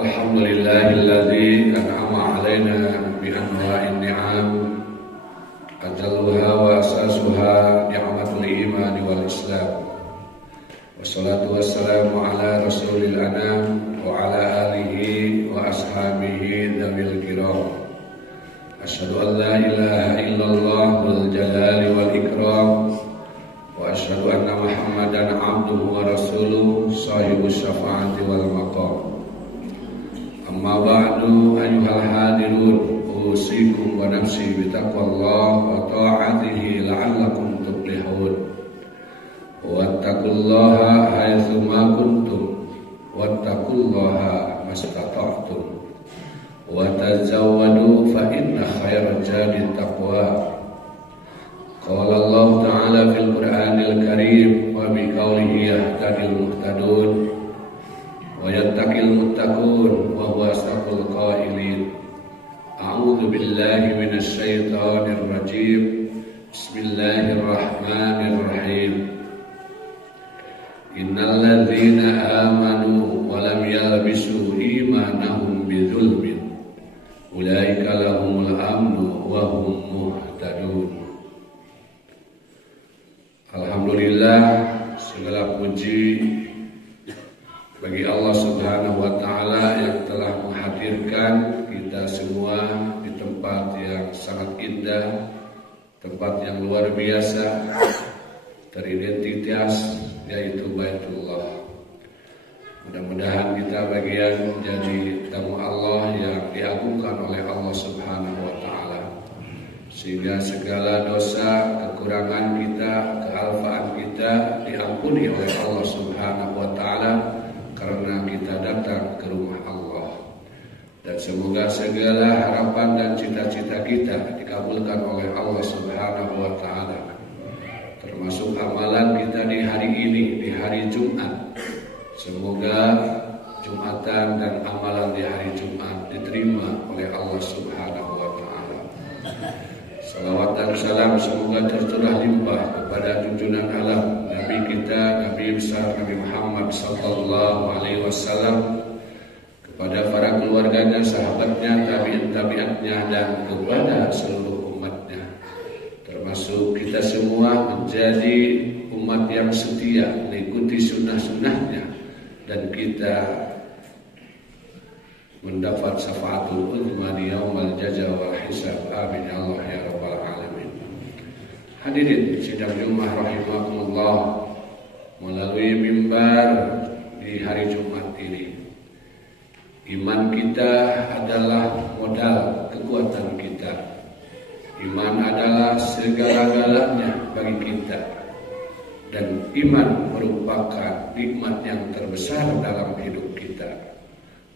Alhamdulillahilladzi an'ama 'alaina bi anwa'in ni'am ajalluha wa asasuha ni'matul iman wal islam. Wassalatu wassalamu ala rasulil anam wa ala alihi wa ashabihi dzawil kiram. Asyhadu an la ilaha illallah wal jalali wal ikram wa asyhadu anna Muhammadan abduhu wa rasuluhu sahibus syafaati wal maqam. Amma ba'du ayyuhal hadirun usikum wa nafsi bitaqwallah wa ta'atihi la'allakum tuflihun. Wattaqullaha haitsu ma kuntum wattaqullaha mastata'tum wa tazawwadu fa inna khairal zadi taqwa. Qala Allah ta'ala fil Qur'anil Karim wa bi qawlihi yahtadil muhtadun wa yattaqil muttaqun wa huwa asdaqul qailin. A'udzu billahi minasy syaithanir rajim. Bismillahirrahmanirrahim. Innal ladzina amanu wa lam yalbisu imanahum bidzulmin ulaika lahumul amnu wa hum muhtadun. Alhamdulillah, segala puji bagi Allah Subhanahu wa taala yang telah menghadirkan kita semua di tempat yang sangat indah, tempat yang luar biasa, teridentitas yaitu Baitullah. Mudah-mudahan kita bagian menjadi tamu Allah yang diagungkan oleh Allah Subhanahu wa taala, sehingga segala dosa, kekurangan kita, kealfaan kita diampuni oleh Allah Subhanahu wa taala karena kita datang ke rumah Allah. Dan semoga segala harapan dan cita-cita kita dikabulkan oleh Allah Subhanahu wa taala, termasuk amalan kita di hari ini, di hari Jumat. Semoga Jumatan dan amalan di hari Jumat diterima oleh Allah Subhanahu wa taala. Salawat dan salam semoga tercurah limpah kepada junjungan alam Nabi kita, Nabi besar Nabi Muhammad sallallahu alaihi wasallam, kepada para keluarganya, sahabatnya, tabi'in-tabi'atnya, dan kepada seluruh umatnya, termasuk kita semua menjadi umat yang setia mengikuti sunnah-sunnahnya, dan kita mendapat syafaatul uzma di yaumil jaza wal hisab. Amin ya Allah ya rabbal alamin. Hadirin sidang Jumat rahimakumullah, melalui mimbar di hari Jumat ini, iman kita adalah modal kekuatan kita. Iman adalah segala-galanya bagi kita, dan iman merupakan nikmat yang terbesar dalam hidup kita.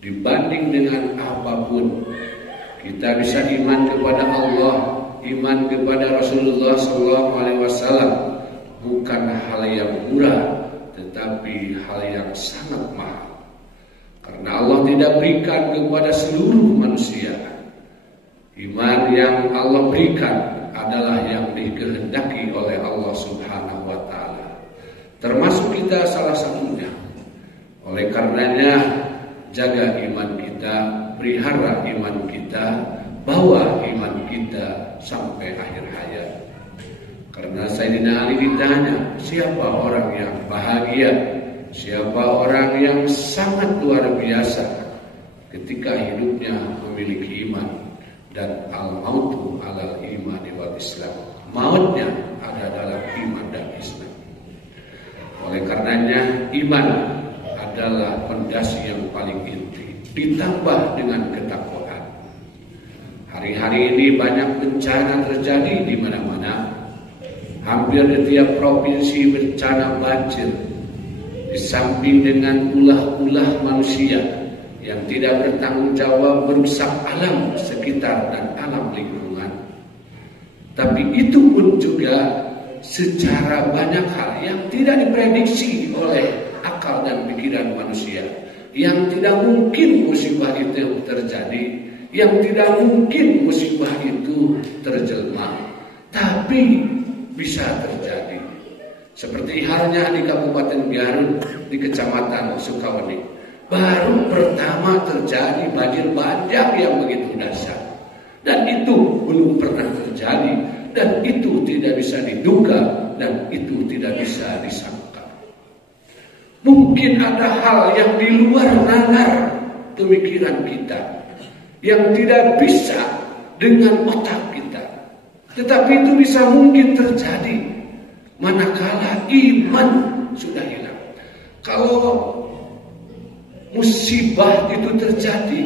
Dibanding dengan apapun, kita bisa iman kepada Allah, iman kepada Rasulullah SAW bukan hal yang murah, tetapi hal yang sangat mahal. Karena Allah tidak berikan kepada seluruh manusia. Iman yang Allah berikan adalah yang dikehendaki oleh Allah Subhanahu wa taala, termasuk kita salah satunya. Oleh karenanya, jaga iman kita, pelihara iman kita, bawa iman kita sampai akhir hayat. Karena Sayyidina Ali ditanya, siapa orang yang bahagia, siapa orang yang sangat luar biasa ketika hidupnya memiliki iman? Dan al-mautu alal iman wal islam, mautnya ada dalam iman dan Islam. Oleh karenanya, iman adalah fondasi yang paling inti, ditambah dengan ketakwaan. Hari-hari ini banyak bencana terjadi di mana-mana. Hampir di tiap provinsi bencana banjir. Di samping dengan ulah-ulah manusia yang tidak bertanggung jawab merusak alam sekitar dan alam lingkungan. Tapi itu pun juga secara banyak hal yang tidak diprediksi oleh akal dan pikiran manusia, yang tidak mungkin musibah itu terjadi, yang tidak mungkin musibah itu terjelma, tapi bisa terjadi. Seperti halnya di Kabupaten Garut, di Kecamatan Sukawati, baru pertama terjadi banjir bandang yang begitu dahsyat. Dan itu belum pernah terjadi, dan itu tidak bisa diduga, dan itu tidak bisa disangka. Mungkin ada hal yang di luar nalar pemikiran kita, yang tidak bisa dengan otak kita. Tetapi itu bisa mungkin terjadi manakala iman sudah hilang. Kalau musibah itu terjadi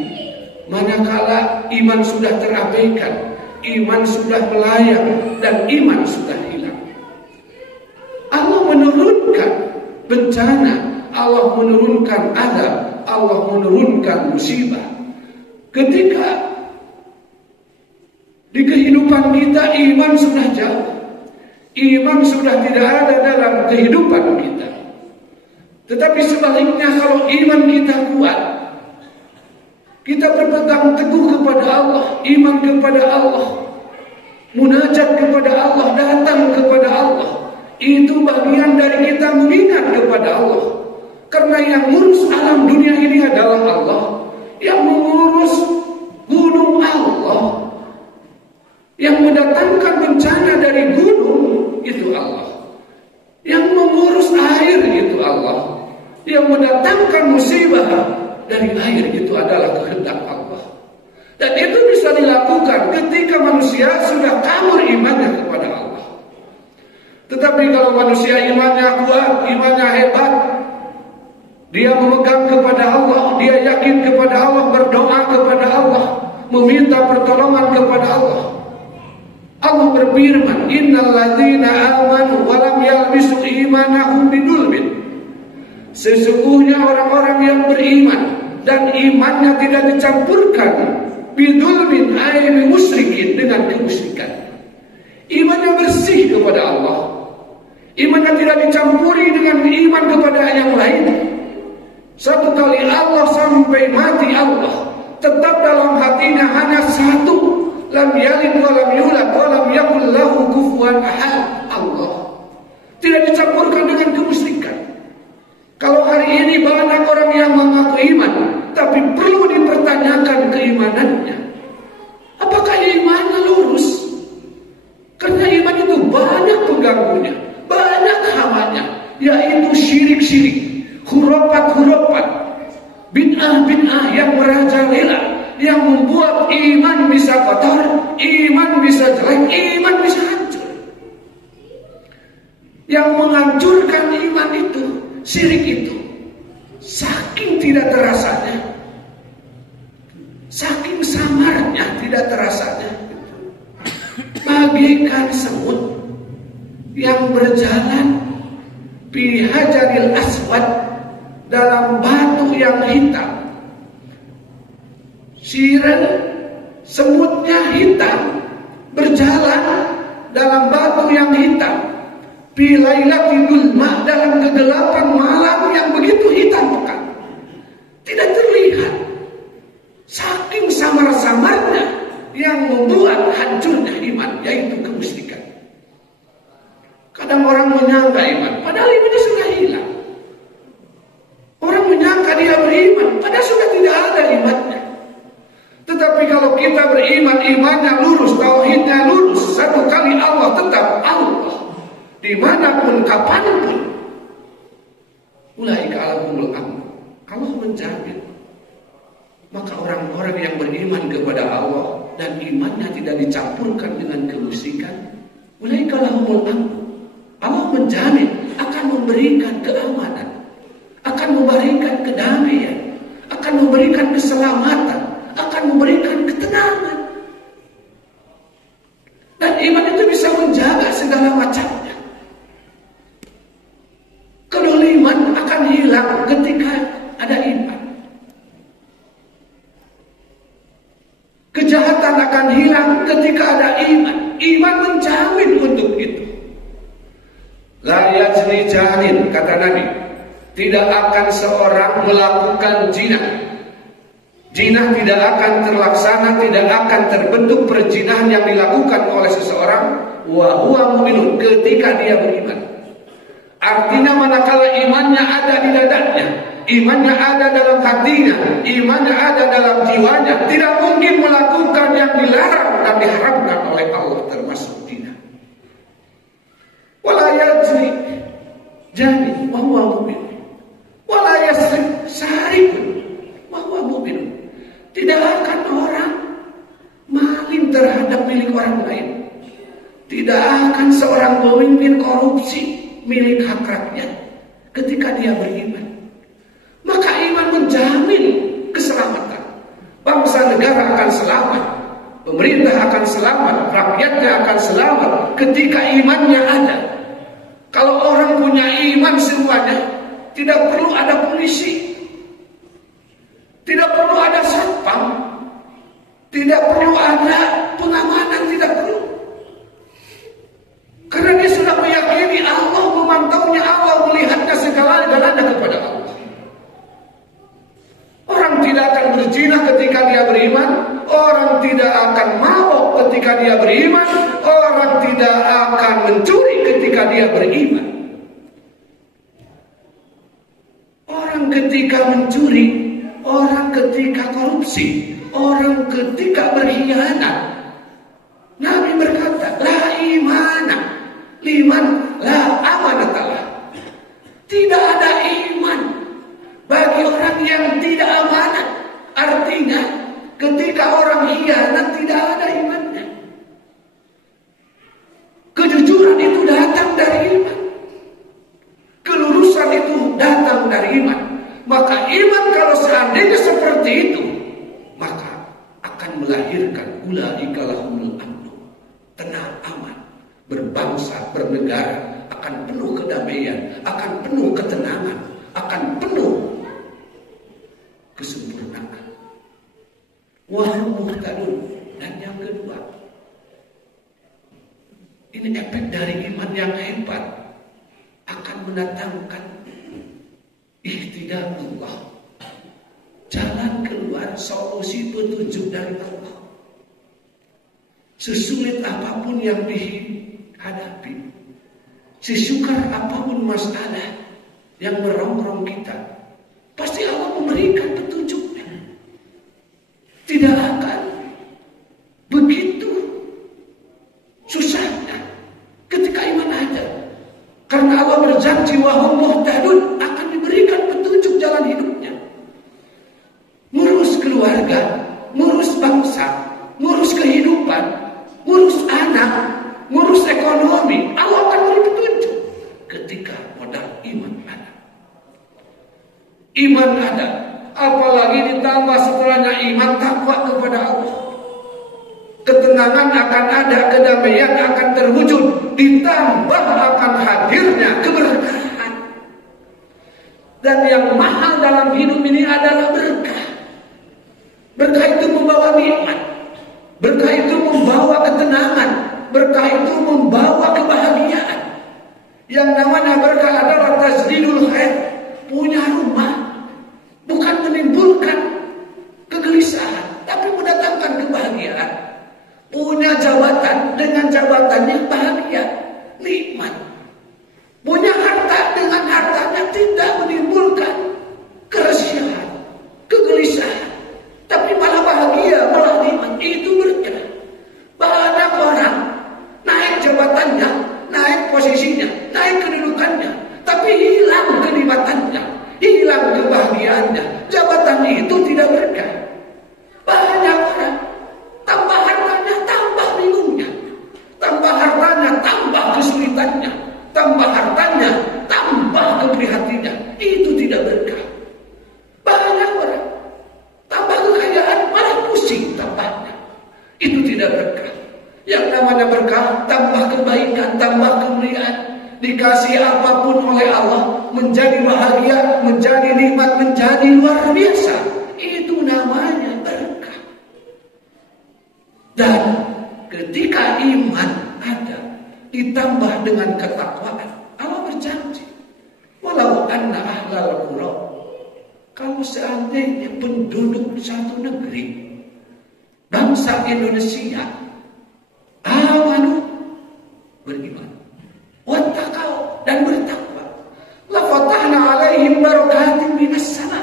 manakala iman sudah terabaikan, iman sudah melayang, dan iman sudah hilang. Allah menurunkan bencana, Allah menurunkan azab, Allah menurunkan musibah. Ketika di kehidupan kita iman sudah jauh, iman sudah tidak ada dalam kehidupan kita. Tetapi sebaliknya, kalau iman kita kuat, kita berpegang teguh kepada Allah, iman kepada Allah, munajat kepada Allah, datang kepada Allah. Itu bagian dari kita mengingat kepada Allah. Karena yang mengurus alam dunia ini adalah Allah. Yang mengurus gunung Allah. Yang mendatangkan bencana dari gunung itu Allah. Yang mengurus air itu Allah. Yang mendatangkan musibah dari air itu adalah kehendak Allah. Dan itu bisa dilakukan ketika manusia sudah kabur imannya kepada Allah. Tetapi kalau manusia imannya kuat, imannya hebat, dia memegang kepada Allah, dia yakin kepada Allah, berdoa kepada Allah, meminta pertolongan kepada Allah. Allah berfirman, innal ladzina amanu wa lam yalbisu imanahum bidzulmin. Sesungguhnya orang-orang yang beriman dan imannya tidak dicampurkan bidzulmin ay musyrikin, dengan kemusyrikan. Imannya bersih kepada Allah. Imannya tidak dicampuri dengan iman kepada yang lain. Satu kali Allah sampai mati Allah, tetap dalam hatinya hanya satu, lam yalid wa lam yulad wa lam yakul lahu kufuwan ahad, Allah. Tidak dicampurkan dengan kemusyrikan. Kalau hari ini banyak orang yang mengaku iman, tapi perlu dipertanyakan keimanannya. Apakah imannya lurus? Karena iman itu banyak pengganggunya, banyak hawanya, yaitu syirik-syirik, khurafat-khurafat, bid'ah-bid'ah yang merajalela, yang membuat iman bisa kotor, iman bisa jelek, iman bisa hancur. Yang menghancurkan iman itu, syirik itu, saking tidak terasanya, saking samarnya tidak terasanya, bagaikan semut yang berjalan fi hajaril aswad, dalam batu yang hitam. Semutnya hitam, berjalan dalam batu yang hitam, fi lailatil zulma, dalam kegelapan malam yang begitu hitam pekat, tidak terlihat. Saking samar-samarnya yang membuat hancurnya iman, yaitu kemusyrikan. Kadang orang menyangka iman, padahal imannya sudah hilang. Orang menyangka dia beriman, padahal sudah tidak ada imannya. Tetapi kalau kita beriman, imannya lurus, tauhidnya lurus, satu kali Allah tetap Allah, dimanapun, kapanpun. Ulaika alahumul amn, Allah menjamin. Maka orang-orang yang beriman kepada Allah dan imannya tidak dicampurkan dengan kemusyrikan, ulaika alahumul amn, Allah menjamin akan memberikan keamanan, akan memberikan kedamaian, akan memberikan keselamatan, akan memberikan ketenangan. Dan iman itu bisa menjaga segala macamnya. Kedoliman akan hilang ketika ada iman. Kejahatan akan hilang ketika ada iman. Iman menjamin untuk itu. La yazni janin, kata Nabi, tidak akan seorang melakukan zina. Zina tidak akan terlaksana, tidak akan terbentuk perzinahan yang dilakukan oleh seseorang wa huwa mu'minun, ketika dia beriman. Artinya manakala imannya ada di dadanya, imannya ada dalam hatinya, imannya ada dalam jiwanya, tidak mungkin melakukan yang dilarang dan diharamkan oleh Allah, termasuk zina. Wala yajri jani wa huwa mu'min, wala yasrib saribun wa huwa mu'min. Tidak akan orang maling terhadap milik orang lain. Tidak akan seorang pemimpin korupsi milik hak rakyat ketika dia beriman. Maka iman menjamin keselamatan. Bangsa negara akan selamat, pemerintah akan selamat, rakyatnya akan selamat ketika imannya ada. Kalau orang punya iman semuanya, tidak perlu ada polisi, tidak perlu ada satpam, tidak perlu ada pengamanan, tidak perlu. Karena dia sudah meyakini Allah memantaunya, Allah melihatnya segala-galanya kepada Allah. Orang tidak akan berzina ketika dia beriman, orang tidak akan mabuk ketika dia beriman, orang tidak akan mencuri ketika dia beriman. Orang ketika mencuri, orang ketika korupsi, orang ketika berkhianat, Nabi berkata, la imana liman la amanatalah. Tidak ada iman bagi orang yang tidak amanat. Artinya ketika orang khianat tidak ada imannya. Kejujuran itu datang dari iman, kelurusan itu datang dari iman. Maka iman kalau seandainya seperti itu, maka akan melahirkan ulaika lahumul amnu, tenang, aman, berbangsa, bernegara akan penuh kedamaian, akan penuh ketenangan, akan penuh kesempurnaan. Wahum muhtadun. Dan yang kedua, ini efek dari iman yang hebat, akan mendatangkan ihtidalullah, jalan keluar, solusi petunjuk dari Allah. Sesulit apapun yang dihadapi, sesukar apapun masalah yang merongrong kita, pasti Allah memberikan petunjuknya. Tidak akan begitu susahnya ketika iman ada. Karena Allah berjanji wahum muhtadun, akan diberikan petunjuk jalan hidupnya. Ngurus keluarga, ngurus bangsa, ngurus kehidupan, ngurus anak, ngurus ekonomi, Allah akan beri petunjuk ketika modal iman ada. Iman ada, apalagi ditambah setelahnya iman, takwa kepada Allah. Ketenangan akan ada, kedamaian akan terwujud, ditambah akan hadirnya keberkahan. Dan yang mahal dalam hidup ini adalah berkah. Berkah itu membawa nikmat, berkah itu membawa ketenangan, berkah itu membawa kebahagiaan. Yang namanya berkah adalah tajdidul khair. Punya rumah bukan menimbulkan kegelisahan, tapi mendatangkan kebahagiaan. Punya jabatan, dengan jabatannya bahagia, nikmat. Punya harta, dengan hartanya tidak menimbulkan keresahan, kegelisahan, tapi malah bahagia, malah nikmat. Itu berkah. Banyak orang naik jabatannya, naik posisinya, naik kedudukannya, tapi hilang kenikmatannya, hilang kebahagiaannya. Jabatannya itu tidak berkah. Banyak orang tambah hartanya, tambah bingungnya, tambah hartanya, tambah kesulitannya, tambah hartanya, tambah keprihatinan. Itu tidak berkah. Banyak orang tambah kekayaan, malah pusing tambahnya. Itu tidak berkah. Yang namanya berkah, tambah kebaikan, tambah kemuliaan. Dikasih apapun oleh Allah, menjadi bahagia, menjadi nikmat, menjadi luar biasa. Itu namanya berkah. Dan ketika iman ada, ditambah dengan ketakwaan, Allah berjanji, walau anna ahlal qura, kalau seandainya penduduk satu negeri, bangsa Indonesia, amanu, beriman, wattaqau, dan bertakwa, la fatahna alaihim barakatin minas sama.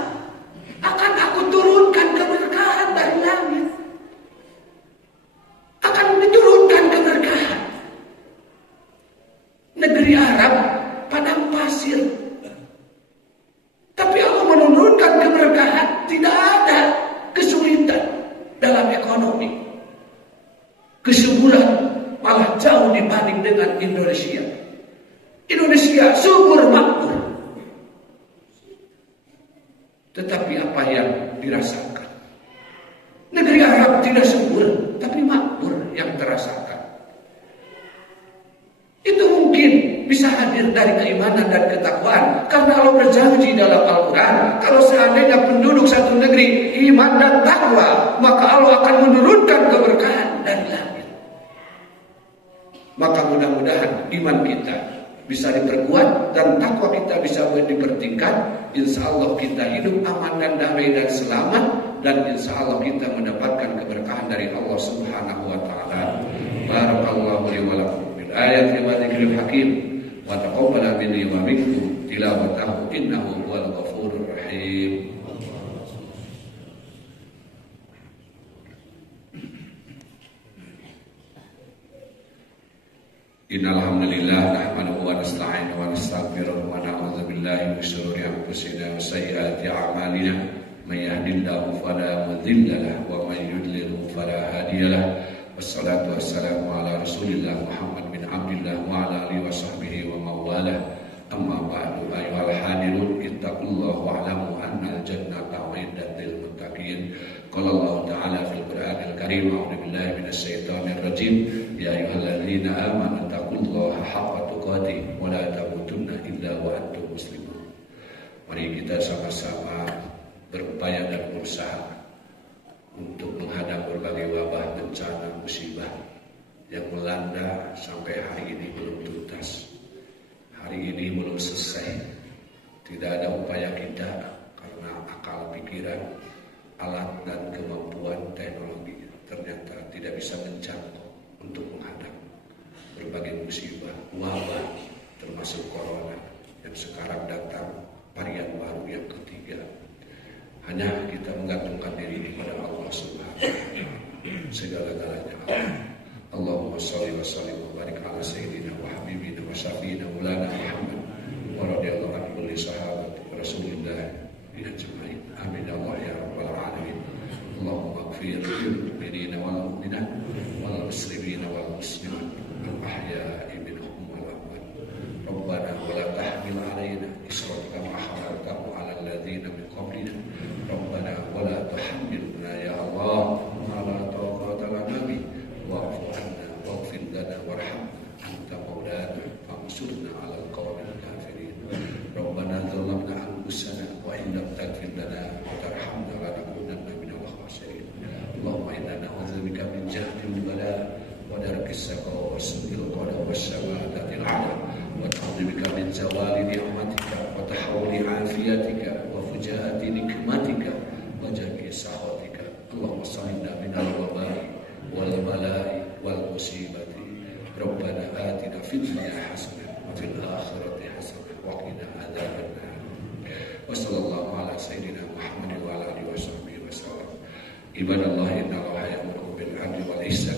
Akan aku turunkan keberkahan dari langit. Akan diturunkan keberkahan. Negeri Arab padang pasir. Tapi Allah menurunkan keberkahan. Tidak ada kesulitan dalam ekonomi. Kesuburan malah jauh dibanding dengan Indonesia. Indonesia subur makmur. Tetapi apa yang dirasakan? Negeri Arab tidak subur, tapi makmur yang terasakan. Itu mungkin bisa hadir dari keimanan dan ketakwaan. Karena Allah berjanji dalam Al-Quran, kalau seandainya penduduk satu negeri iman dan takwa, maka Allah akan menurunkan keberkahan dari langit. Maka mudah-mudahan iman kita bisa diperkuat dan takwa kita bisa dipertingkat. Insya Allah kita hidup aman dan damai dan selamat, dan insya Allah kita mendapatkan keberkahan dari Allah Subhanahu wa taala. Barakallahu li wa lakum bil ayati wa dzikril hakim wa taqabbal minni wa minkum tilawatahu innahu huwal ghafurur rahim. Innal hamdalillah nahmaduhu wa nasta'inuhu wa nastaghfiruh wa na'udzu billahi min shururi anfusina wa sayyiati a'malina may yahdihillahu fala mudilla lahu wa may yudlil fala hadiya lahu. Wassalatu wassalamu ala Rasulillah Muhammad bin Abdillah wa ala alihi wa sahbihi wa mawalah. Amma ba'du, ayyuhal hadirun ittaqullaha wa'lamu annal jannata 'indat lil muttaqin. Qala Allah ta'ala fil Qur'anil Karim, a'udzu billahi minasy syaithanir rajim. Ya ayyuhalladzina amanu taqullaha haqqa tuqatih wa la tamutunna illa wa antum muslimun. Mari kita sama-sama berupaya dan berusaha untuk menghadang berbagai wabah, bencana, musibah yang melanda sampai hari ini belum tuntas. Hari ini belum selesai. Tidak ada upaya kita karena akal pikiran, alat dan kemampuan teknologi ternyata tidak bisa menjangkau untuk menghadang berbagai musibah, wabah, termasuk corona yang sekarang datang varian baru yang ketiga. Hanya kita menggantungkan diri kepada Allah Subhanahu wa taala. Segala-galanya Allah. Allahumma shalli wa sallim wa barik ala sayyidina wa habibina wa syafiina maulana Muhammad wa radhiyallahu anhu kulli sahabati Rasulillah ajma'in. Amin ya Allah ya rabbal alamin. Allahumma ighfir lil mu'minina wal mu'minat wal muslimina wal muslimat al ahya'i minhum wal amwat. Rabbana wa la tahmil 'alaina isran kama hamaltahu 'ala alladhina min qablina. Rabbana wa la tuhammilna ya Allah ma la taqata lana bihi wa'fu 'anna waghfir lana warhamna anta maulana fansurna 'alal qawmil kafirin. Rabbana dzalamna anfusana wa in lam taghfir lana wa tarhamna lanakunanna minal khasirin. Allahumma inna na'udzubika min jahdil bala wa darkis saqawa wa su'il qada wa syamatatil 'ala wa na'udzubika min zawali ni'matika wa tahawuli 'afiyatika wa fujaati nikmatika wa jami' sakhatika. Allahumma sallimna minal waba'i wal bala'i wal musibati. Rabbana atina fid dunya hasanah wa fil akhirati hasanah wa qina adzabannar. Wa sallallahu ala sayyidina Muhammad wa ala alihi wa sahbihi wa sallam. Ibadallah, inna Allaha ya'muru bil 'adli wal ihsan